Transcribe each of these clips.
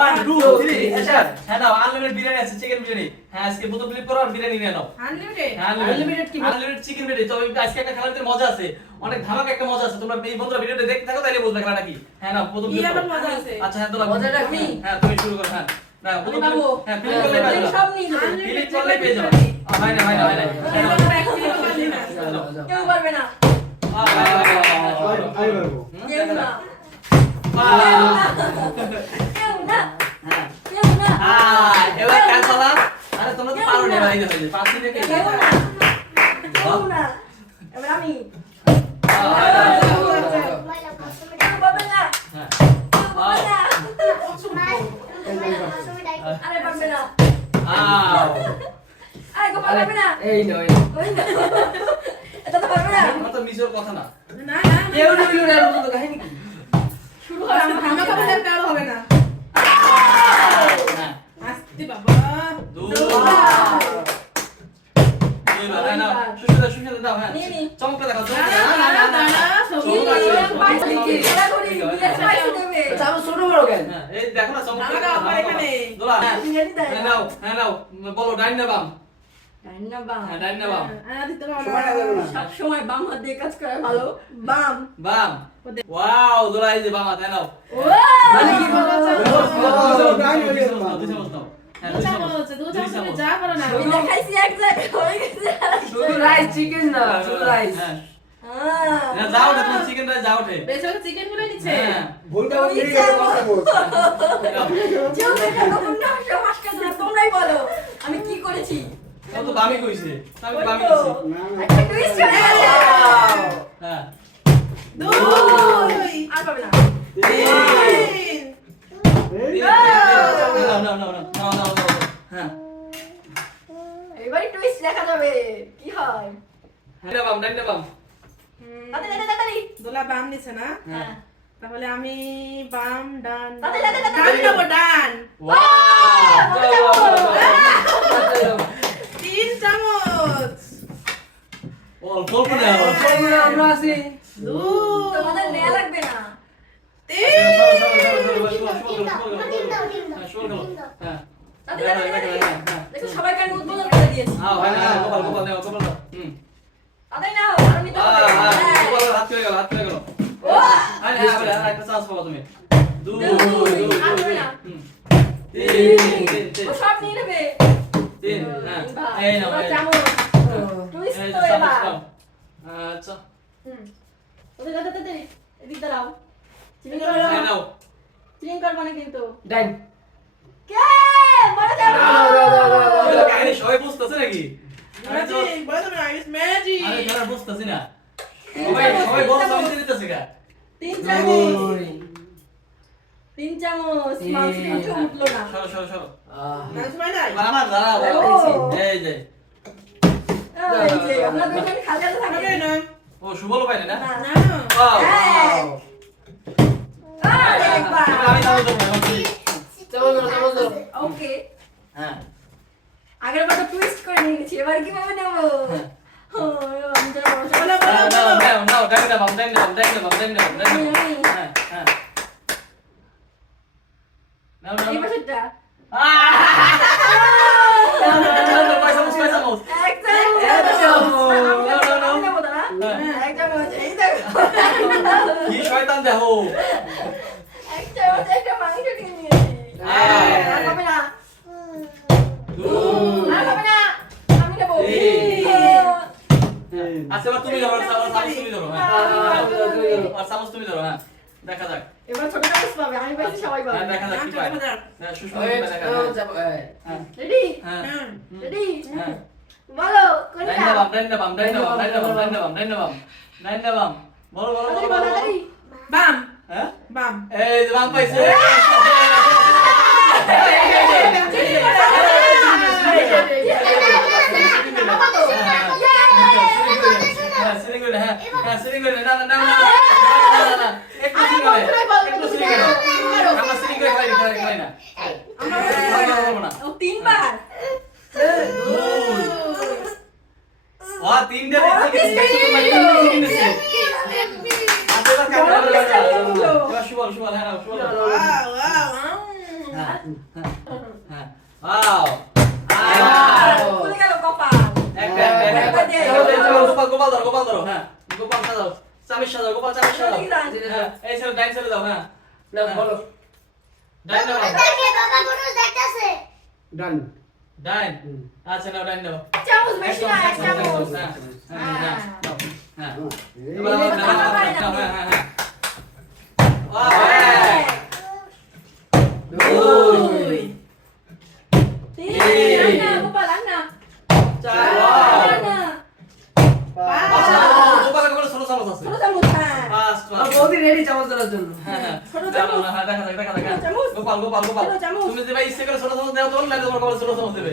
One two three three, হ্যাঁ নাও unlimited biryani আছে chicken biryani. হ্যাঁ আজকে বোতল ফ্লিপ করো আর বিরিয়ানি নিয়ে নাও। আনলিমিটেড হ্যাঁ আনলিমিটেড কি? Unlimited chicken biryani. তবে আজকে একটা খেলার ভিতরে মজা আছে। অনেক ধামাকা একটা মজা আছে। তোমরা এই বন্ধুরা ভিডিওটা দেখতে থাকো তাইলে বুঝবে খেলাটা কি। হ্যাঁ নাও বোতল ফ্লিপ মজা আছে? আচ্ছা হ্যাঁ তোলা মজাটা কি? হ্যাঁ তুমি শুরু করো হ্যাঁ। না বোতল আমি হ্যাঁ ফ্লিপ করলে পেয়ে যাবে সব নিয়ে যাব। ফ্লিপ করলে পেয়ে যাবে। হয় না হয় না হয় না। হ্যাঁ। কেউ পারবে না আ, হয়, হয়, হয়, হয়, হয়, হয়। আমি পারব হুম, কেউ দেখা না যাক। আ, কেউ না হ্যাঁ কেউ না আহ, এবার কাজ চালা। আরে তোমরা তো পারো না এবার এই দেখো, এই যে, পাঁচ মিনিটে কে- কেউ না কেউ না এবার আমি হয়, হয়, হয়, হয়, হয়, হয়। না হ্যাঁ। না না না নো না। না কথা না না না কেউ না এর মতো কাহিনী কি শুরু করো আমার কথা কারও হবে না হ্যাঁ, বাবা চমকে দেখাও, ছোট বড় কেন হ্যাঁ, এই দেখো না, চমকে দাঁড়া, দেখাও, আবার এখানে। দোলা, হ্যাঁ, বিরিয়ানি দেয় হ্যাঁ, নাও, হ্যাঁ, নাও, বলো, ডাইন না বাম? রান্না বাম হ্যাঁ, হাত দিয়ে কাজ করে ভালো বাম বাম। ওয়াও, দোলা, এই যে বাম হাত, হ্যাঁ, নাও। না চিকেন না শুধু রাইস হ্যাঁ। না, যাও না, তোমার চিকেন রাইস যাও ওঠে। বেসন চিকেনগুলো নিচ্ছে হ্যাঁ। ভুলটা না ধরে তোমরাই বলো আমি কি করেছি কইছে। আমি কইছি। একটা হ্যাঁ। দুই আর পাবে না তিন তিন, দেখা যাবে কি হয় ডাইনে বাম, ডাইনে বাম। তাড়াতাড়ি তাড়াতাড়ি, দোলা বাম নিছে না হ্যাঁ। তাহলে আমি বাম ডান ডান তাড়াতাড়ি। ডান। তিন চামচ অল্প অল্প নাও। আমরা আছি তোমাদের নেয়া লাগবে না তিন হ্যাঁ, করো। হ্যাঁ। দেখো। হ্যাঁ, দেখো। সবাইকে আমি উদ্বোধন করে দিয়েছি হ্যাঁ, হয় না, গোপাল, গোপাল দাও, গোপাল দাও। হুম। তাড়াতাড়ি নাও আরও হ্যাঁ, হ্যাঁ। গোপালের হাত হয়ে গেল, হাত হয়ে গেল। ও হ্যাঁ, হ্যাঁ, আবার, হ্যাঁ, একটা chance পাবো তুমি। দুই, দুই, আর না। তিন, তিন, ও সব নিয়ে নেবে তিন, হ্যাঁ। এই নাও, এই। চামচ টুইস্ট তো এবার আচ্ছা। হুম ওদের দাদা দাদা এদিক দাঁড়াও চিনি এদিকে নাও। চিনি করব না কিন্তু ডাইন কে মরে যাবে এগুলো কাহিনী সবাই বুঝতেছে নাকি? বুঝতেছি না। সবাই সবাই বড় চামচ দিতেছে গা। তিন চামচ তিন চামচ। মাংস উঠে উঠল না সরো, সরো, সরো। না সময় নাই আমার। দাঁড়াও। এই যে। ও, সুবলও পাইলে না? না না Wow. হ্যাঁ আরে একবার এবার আমি চামচ দেবো, এখন তুমি। চামচ ধরো চামচ ধরো ওকে হ্যাঁ। আগের বার টুইস্ট করে নিয়ে গেছি এবার কীভাবে নেব ও আমি যেন বড় বলো, চামচ- নাও, নাও, নাও, নাও, ডাইনে নাও, ডাইনে নাও, ডাইনে নাও, ডাইনে নাও, ডাইনে নাও। আমি, আমি। হ্যাঁ, হ্যাঁ। নাও, নাও, এই নাও। পাশেরটা আহ! নাও, নাও, নাও, নাও, কয় চামচ, কয় চামচ? এক চামচ এক চামচ। আমি নাও, নাও, নাও। আমি নেব দাঁড়া। হ্যাঁ। এক চামচ এই দেখো কি শয়তান দেখো এক চামচ একটা মাংস নিয়ে নিয়েছি হ্যাঁ। আর হবে না দুই। আর হবে না আমি নেব তিন। আচ্ছা এবার তুমি ধরো চামচ চামচ তুমি ধরো হ্যাঁ আর চামচ তুমি ধরো হ্যাঁ দেখা যাক এবার ছোট চামচ পাবে আমি পাইছি সবাই পাবে হ্যাঁ দেখা যাক কি পায় হ্যাঁ সুস্মিতা ওই কি পায় দেখা যাক চাপ এই হ্যাঁ রেডি হ্যাঁ হ্যাঁ রেডি হ্যাঁ বলো কোনটা ডাইনে বাম ডাইনে বাম ডাইনে বাম ডাইনে বাম ডাইনে বাম ডাইনে বাম ডাইনে বাম বলো বলো বলো, বলো বলো তাড়াতাড়ি বাম হ্যাঁ বাম এই বাম পাইছে হ্যাঁ সিলিং করে হ্যাঁ হ্যাঁ সিলিং করে না না না না না না একটু সিলিং করে একটু সিলিং করে আমরা সিলিং করে খাই খাই খাই না আমরা খাব না ও তিনবার দুই ওয়া তিনটে বড় দিচ্ছে piece কিন্তু নিয়ে নিল। তিনটে দিচ্ছে আচ্ছা এবার কাটা বড় piece টা নিয়ে নিল। এবার শুবল শুবল হ্যাঁ শুবল ওয়াও ওয়াও হ্যাঁ হ্যাঁ ওয়াও খুলে গেল কপাল একটা একটা একটা চলো গোপাল ধরো গোপাল ধরো হ্যাঁ গোপাল সাজাও সাজাও গোপাল চামিস সাজাও হ্যাঁ এই ছেলে ডাইন ছেলে দাও হ্যাঁ বলো ডাইন দাও ডান ডাইন hmm. আচ্ছা নাও ডাইন নাও। চামচ বেশি না হ্যাঁ, এক চামচ। হ্যাঁ হ্যাঁ হ্যাঁ। হ্যাঁ। দুই তিন গোপাল আন্না। চার ছোট চামচ হ্যাঁ। পাঁচ পাঁচ। বৌদি রেডি চামচ ধরার জন্য। হ্যাঁ ছোট চামচ। দেখা দেখা দেখা দেখা চামচ। পালবো পালবো পালবো তুমি যে ভাই ইচ্ছে করে ছোট ছোট দেও তোর লাগে তোমার কবল ছোট ছোট দেবে।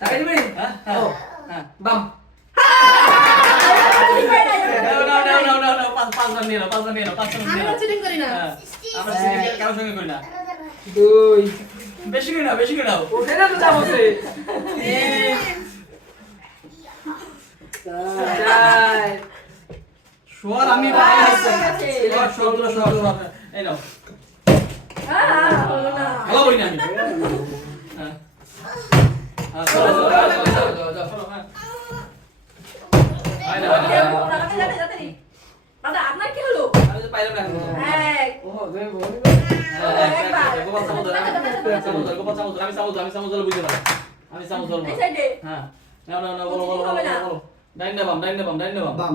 তাই দিবে? হ্যাঁ, হ্যাঁ।, হ্যাঁ বাম। হ্যাঁ। বেশি করে বেশি করে নাও। ওঠে আমি ভালো বই না আমি আমি সামুদ্র হ্যাঁ না না না বলো বলো বলো ডাইন বাম ডাইন বাম ডাইন বাম বাম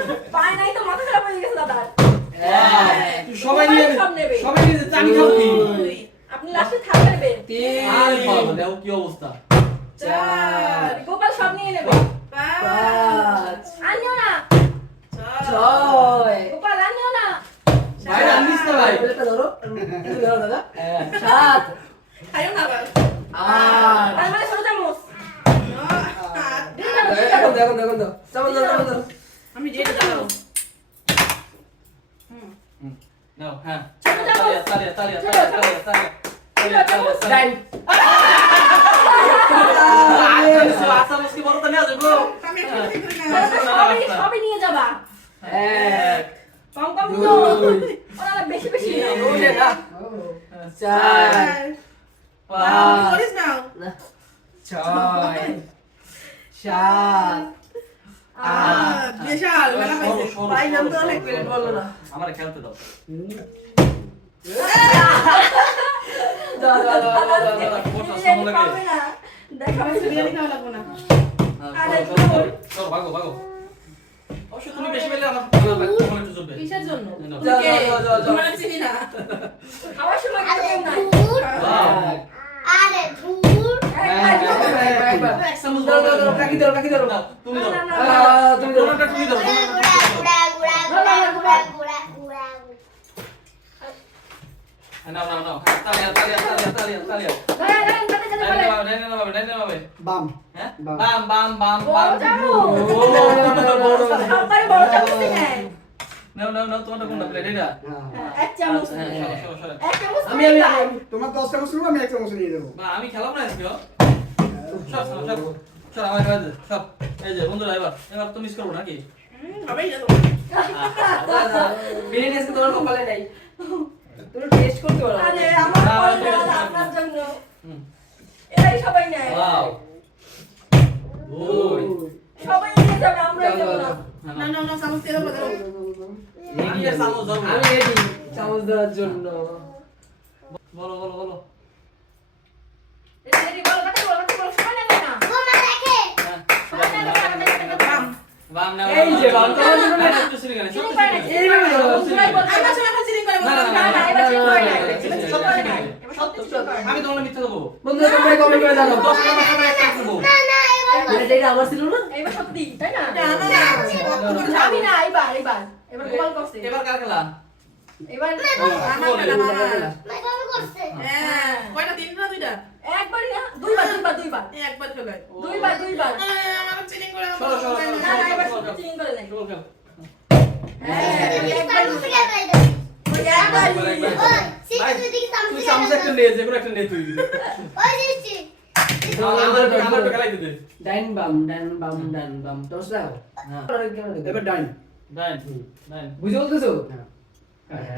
আট তার মানে ছোট চামচ আট দেখুন দেখুন দেখুন তো চামচ ধরো চামচ ধরো আমি যেটা দাঁড়াবো নাও হ্যাঁ। তালিয়া তালিয়া তালিয়া তালিয়া তালিয়া তালিয়া তালিয়া তালিয়া আচ্ছা মুসকি বড় তো নিয়ে যাব সবই নিয়ে যাবা এক কম কম তো বেশি বেশি চার আমার খেলতে দাও। তুমি দাও তুমি দাও তুমি দাও। নাও নাও নাও তালি তালি আমি তোমার 10 চামচ আমি এক চামচ নিয়ে আমি খেলাম না আজকে আমার কাছে সব এই যে বন্ধুরা এবার এবার তো মিস করব নাকি না তো আরে আমার পরিবার আপনার জন্য। এরাই সবাই নেয়। ওয়াও। ওই। সবাই নিয়ে যাবে আমরা যাব না। না না। না সামুস তেল বদল আমি সামুস ধরব আমি রেডি সামুস ধরার জন্য। বলো বলো বলো। রেডি বলো কথা বলো কথা বলো সময় লাগে না? সময় লাগে সময় লাগে বাম না এই যে বাম তো শুরু করে এইভাবে শুরু করে না না না। আমি তোমার মিথ্যা দেবো বন্ধুরা তোমরা কমেন্ট করে জানাও দশ টাকা সবাই একটা দেবো। এটা এটা আমার ছিল না? এবার সত্যি, তাই না? না না না আমি না, এবার, এবার। এবার গোপাল করছে। এবার কার খেলা? এবার আমার খেলা না হ্যাঁ। কয়টা তিনটা দুইটা? একবার না, দুইবার, দুইবার, দুইবার। একবার খেলায় দুইবার, দুইবার। আমার চিটিং করে না, না, এবার সত্যি করে নাই। হ্যাঁ, একবার, ওই একবারই। তুই চামচ একটা নে যে কোনো একটা নে তুই ওই দিচ্ছি আমার আমার একটু দিতে ডাইন বাম ডান বাম ডান বাম টস দাও হ্যাঁ। এবার ডাইন ডাইন ডাইন বুঝে বলতেছো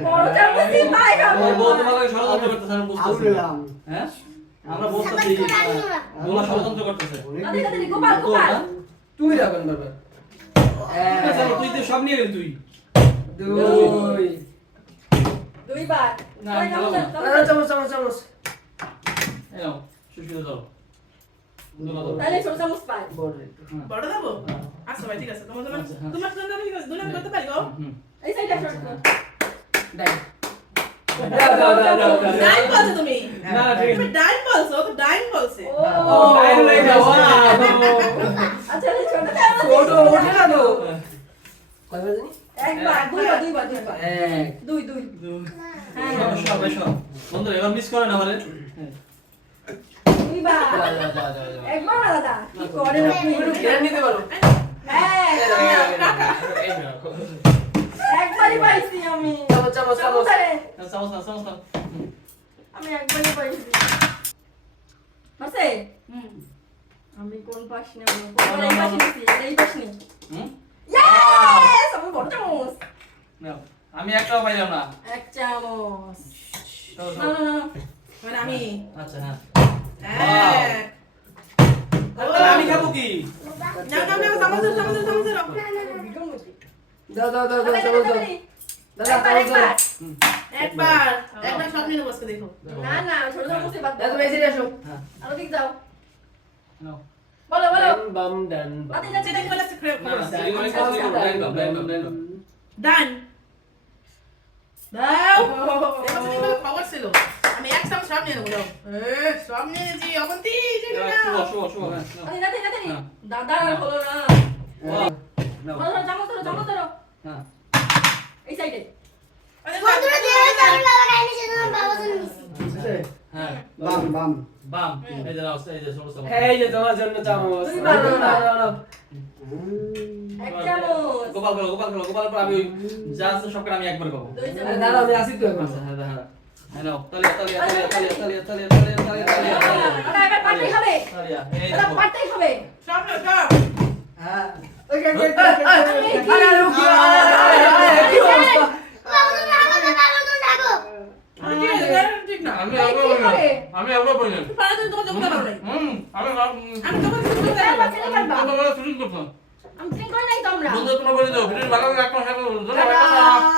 বড় চামচে পাই খাব আমার তোমাকে ষড়যন্ত্র করতেছে আমি বুঝতেছি আমরা বলতেছি তোমরা ষড়যন্ত্র করতেছে দাদি দাদি গোপাল গোপাল না? তুমি বাবা। তুই তো সব নিয়ে গেলি তুই। দুই। দুইবার। ওই চামচ চামচ চামচ ছোট সব সব বন্ধুরা এবার মিস করে আমারে দুইবার যা যা যা যা যা একবার না কি করেন আপনি একটু নিতে পারো। হ্যাঁ একবারই পাইছি আমি। চামচ চামচ চামচ। চামচ না চামচ না। আমি একবারই পাইছি। হুম। আমি কোন পাশ নেব? কোন এই পাশ নিছি? এই পাশ নি হুম? ইয়েস আমি বড় চামচ। নাও। আমি একটাও পাইলাম না। এক চামচ না না না মানে আমি। আচ্ছা হ্যাঁ। তাহলে আমি খাব কি? না না না চামচ দাও, চামচ দাও, চামচ দাও। দাও দাও দাও দাও দাদা চামচ দাও দাদা একবার দাও। একবার একবার একবার। সব নিয়ে বসকে দেখো। না না ছোট চামচে বাদ দাও। তুমি এসে আসো হ্যাঁ। আরও দিক যাও নাও। বলো বলো। বাম ডান বাতি যাচ্ছে যেটা বলে করে ডান। দাও দেখো তুমি আমি একদম সব নিয়ে নেব দাও সব নিয়ে নিয়েছি অবন্তি দাদা হলো না জামা ধরো জামা এই সাইডে বাবা হ্যাঁ বাম বাম বাম এই যে নাও এই যে সমস্ত এই যে তোমার জন্য চামচ দুই বার দাও, দাও, দাও, দাও। এক চামচ গোপাল করো গোপাল করো গোপাল করো আমি যা আছে সব আমি একবার খাব দুই আরে চামচ দাঁড়াও আমি আসি তো এখন আচ্ছা হ্যাঁ হ্যাঁ হ্যাঁ নাও তালিয়া তালিয়া তালিয়া তালিয়া তালিয়া তালিয়া তালিয়া তালিয়া তালিয়া দাদা এবার হবে তালিয়া এই দাদা দেখো পারতেই হবে সব সব হ্যাঁ ওই ওই ওই আরে আরে কি আরে আরে আরে কি অবস্থা আমি আরও বলি আমি আরও বলি পারা তুমি তোমার দোকানে বলি হুম আমি আমি তোমার দোকানে বলি আমি তোমার শুটিং ভালো লাগলে